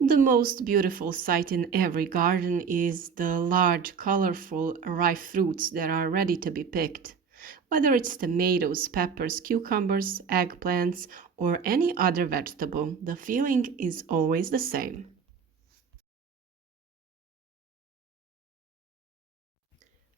The most beautiful sight in every garden is the large, colorful, ripe fruits that are ready to be picked. Whether it's tomatoes, peppers, cucumbers, eggplants, or any other vegetable, the feeling is always the same.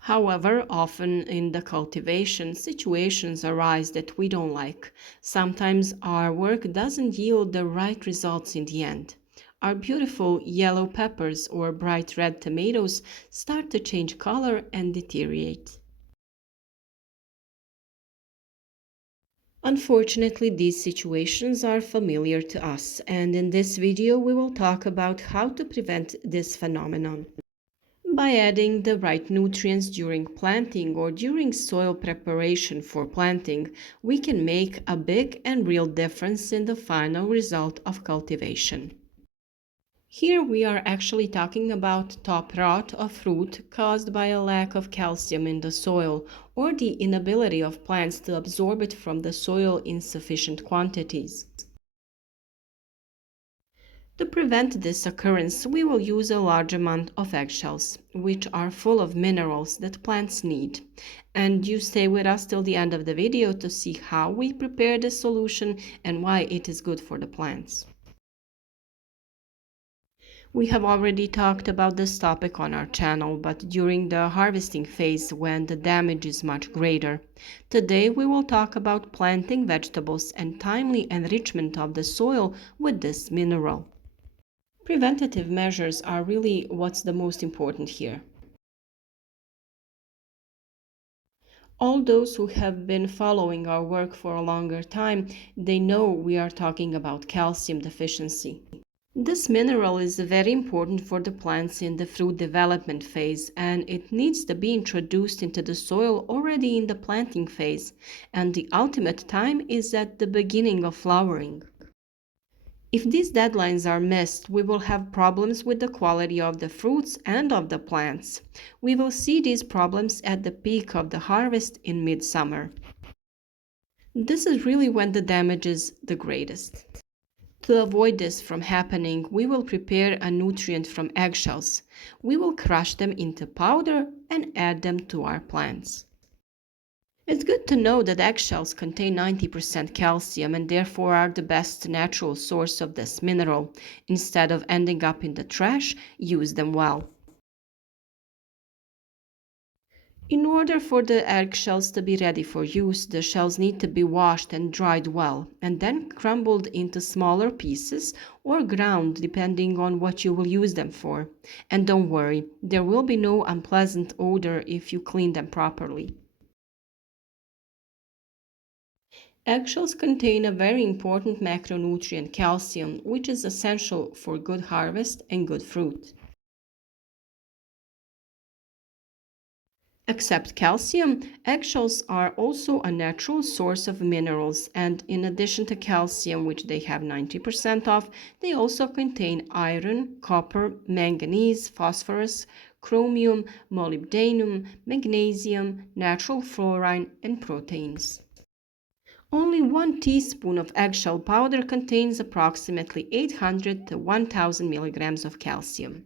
However, often in the cultivation, situations arise that we don't like. Sometimes our work doesn't yield the right results in the end. Our beautiful yellow peppers or bright red tomatoes start to change color and deteriorate. Unfortunately, these situations are familiar to us, and in this video we will talk about how to prevent this phenomenon. By adding the right nutrients during planting or during soil preparation for planting, we can make a big and real difference in the final result of cultivation. Here we are actually talking about top rot of fruit caused by a lack of calcium in the soil or the inability of plants to absorb it from the soil in sufficient quantities. To prevent this occurrence, we will use a large amount of eggshells, which are full of minerals that plants need. And you stay with us till the end of the video to see how we prepare this solution and why it is good for the plants. We have already talked about this topic on our channel, but during the harvesting phase when the damage is much greater. Today we will talk about planting vegetables and timely enrichment of the soil with this mineral. Preventative measures are really what's the most important here. All those who have been following our work for a longer time, they know we are talking about calcium deficiency. This mineral is very important for the plants in the fruit development phase, and it needs to be introduced into the soil already in the planting phase, and the ultimate time is at the beginning of flowering. If these deadlines are missed, we will have problems with the quality of the fruits and of the plants. We will see these problems at the peak of the harvest in midsummer. This is really when the damage is the greatest. To avoid this from happening, we will prepare a nutrient from eggshells. We will crush them into powder and add them to our plants. It's good to know that eggshells contain 90% calcium and therefore are the best natural source of this mineral. Instead of ending up in the trash, use them well. In order for the eggshells to be ready for use, the shells need to be washed and dried well, and then crumbled into smaller pieces or ground depending on what you will use them for. And don't worry, there will be no unpleasant odor if you clean them properly. Eggshells contain a very important macronutrient calcium, which is essential for good harvest and good fruit. Except calcium, eggshells are also a natural source of minerals, and in addition to calcium, which they have 90% of, they also contain iron, copper, manganese, phosphorus, chromium, molybdenum, magnesium, natural fluorine, and proteins. Only 1 teaspoon of eggshell powder contains approximately 800 to 1000 milligrams of calcium.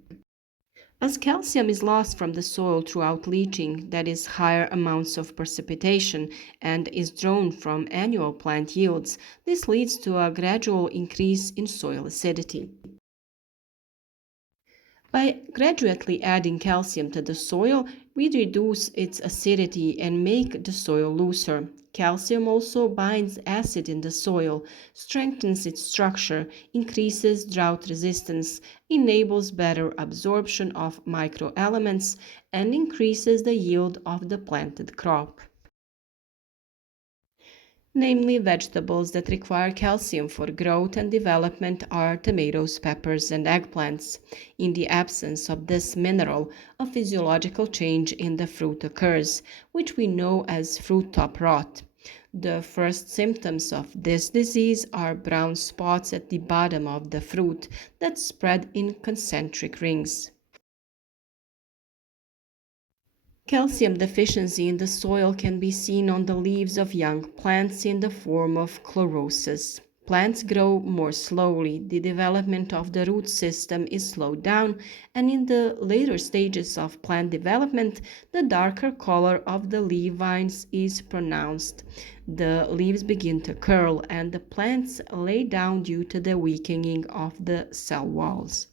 As calcium is lost from the soil throughout leaching, that is, higher amounts of precipitation, and is drawn from annual plant yields, this leads to a gradual increase in soil acidity. By gradually adding calcium to the soil, we reduce its acidity and make the soil looser. Calcium also binds acid in the soil, strengthens its structure, increases drought resistance, enables better absorption of microelements, and increases the yield of the planted crop. Namely, vegetables that require calcium for growth and development are tomatoes, peppers, and eggplants. In the absence of this mineral, a physiological change in the fruit occurs, which we know as fruit top rot. The first symptoms of this disease are brown spots at the bottom of the fruit that spread in concentric rings. Calcium deficiency in the soil can be seen on the leaves of young plants in the form of chlorosis. Plants grow more slowly, the development of the root system is slowed down, and in the later stages of plant development, the darker color of the leaf vines is pronounced. The leaves begin to curl, and the plants lay down due to the weakening of the cell walls.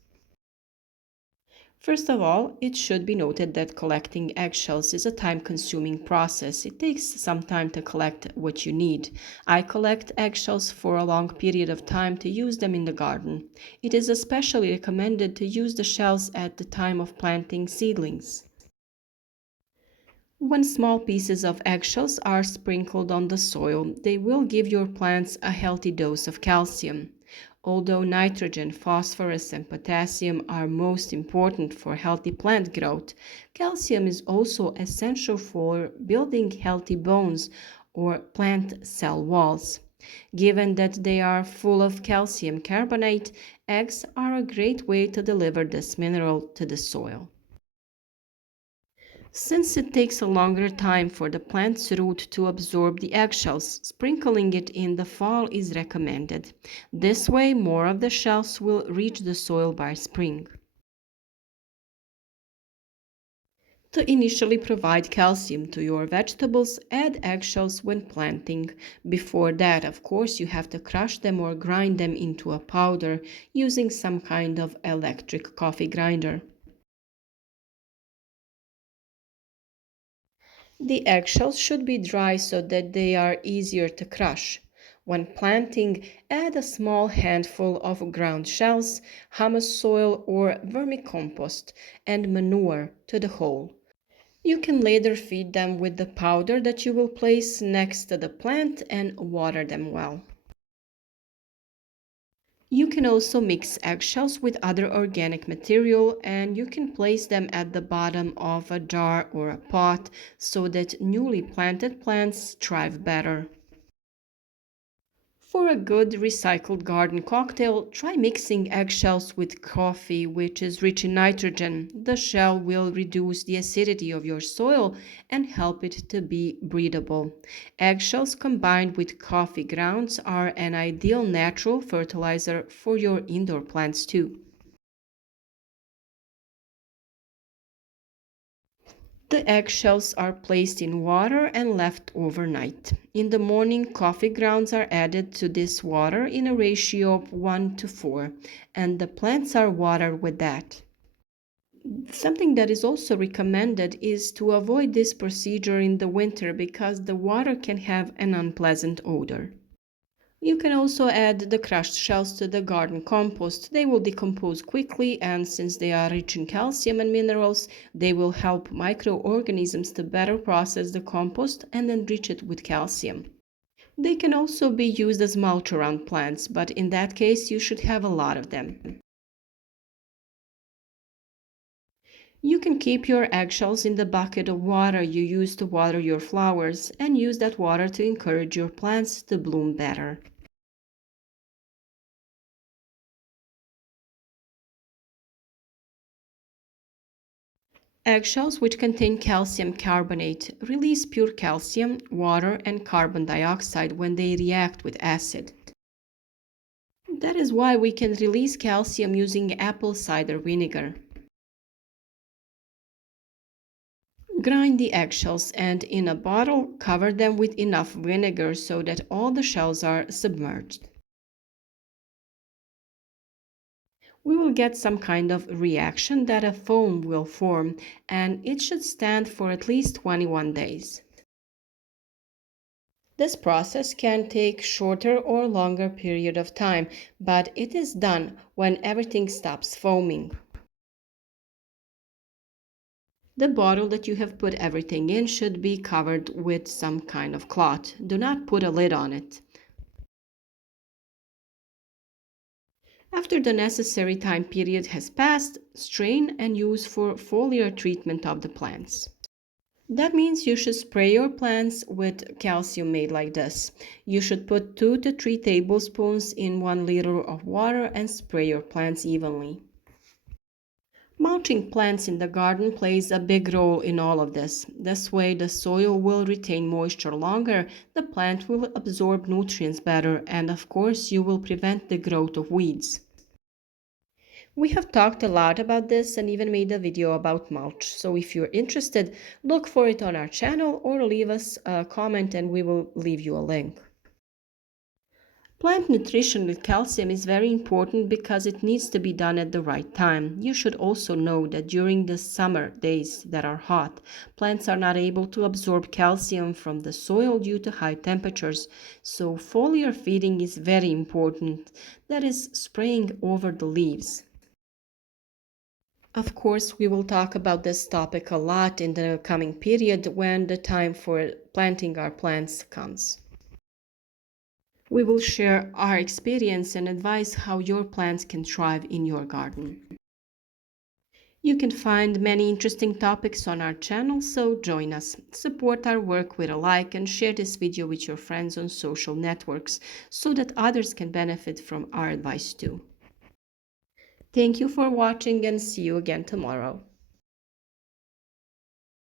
First of all, it should be noted that collecting eggshells is a time-consuming process. It takes some time to collect what you need. I collect eggshells for a long period of time to use them in the garden. It is especially recommended to use the shells at the time of planting seedlings. When small pieces of eggshells are sprinkled on the soil, they will give your plants a healthy dose of calcium. Although nitrogen, phosphorus, and potassium are most important for healthy plant growth, calcium is also essential for building healthy bones or plant cell walls. Given that they are full of calcium carbonate, eggs are a great way to deliver this mineral to the soil. Since it takes a longer time for the plant's root to absorb the eggshells, sprinkling it in the fall is recommended. This way, more of the shells will reach the soil by spring. To initially provide calcium to your vegetables, add eggshells when planting. Before that, of course, you have to crush them or grind them into a powder using some kind of electric coffee grinder. The eggshells should be dry so that they are easier to crush. When planting, add a small handful of ground shells, humus soil or vermicompost, and manure to the hole. You can later feed them with the powder that you will place next to the plant and water them well. You can also mix eggshells with other organic material and you can place them at the bottom of a jar or a pot so that newly planted plants thrive better. For a good recycled garden cocktail, try mixing eggshells with coffee, which is rich in nitrogen. The shell will reduce the acidity of your soil and help it to be breathable. Eggshells combined with coffee grounds are an ideal natural fertilizer for your indoor plants too. The eggshells are placed in water and left overnight. In the morning, coffee grounds are added to this water in a ratio of 1 to 4, and the plants are watered with that. Something that is also recommended is to avoid this procedure in the winter because the water can have an unpleasant odor. You can also add the crushed shells to the garden compost. They will decompose quickly, and since they are rich in calcium and minerals, they will help microorganisms to better process the compost and enrich it with calcium. They can also be used as mulch around plants, but in that case, you should have a lot of them. You can keep your eggshells in the bucket of water you use to water your flowers and use that water to encourage your plants to bloom better. Eggshells which contain calcium carbonate release pure calcium, water, and carbon dioxide when they react with acid. That is why we can release calcium using apple cider vinegar. Grind the eggshells and in a bottle cover them with enough vinegar so that all the shells are submerged. We will get some kind of reaction that a foam will form and it should stand for at least 21 days. This process can take shorter or longer period of time, but it is done when everything stops foaming. The bottle that you have put everything in should be covered with some kind of cloth. Do not put a lid on it. After the necessary time period has passed, strain and use for foliar treatment of the plants. That means you should spray your plants with calcium made like this. You should put 2 to 3 tablespoons in 1 liter of water and spray your plants evenly. Mulching plants in the garden plays a big role in all of this. This way, the soil will retain moisture longer, the plant will absorb nutrients better, and of course, you will prevent the growth of weeds. We have talked a lot about this and even made a video about mulch. So if you're interested, look for it on our channel or leave us a comment and we will leave you a link. Plant nutrition with calcium is very important because it needs to be done at the right time. You should also know that during the summer days that are hot, plants are not able to absorb calcium from the soil due to high temperatures. So foliar feeding is very important. That is spraying over the leaves. Of course, we will talk about this topic a lot in the coming period when the time for planting our plants comes. We will share our experience and advise how your plants can thrive in your garden. You can find many interesting topics on our channel, so join us. Support our work with a like and share this video with your friends on social networks so that others can benefit from our advice too. Thank you for watching and see you again tomorrow.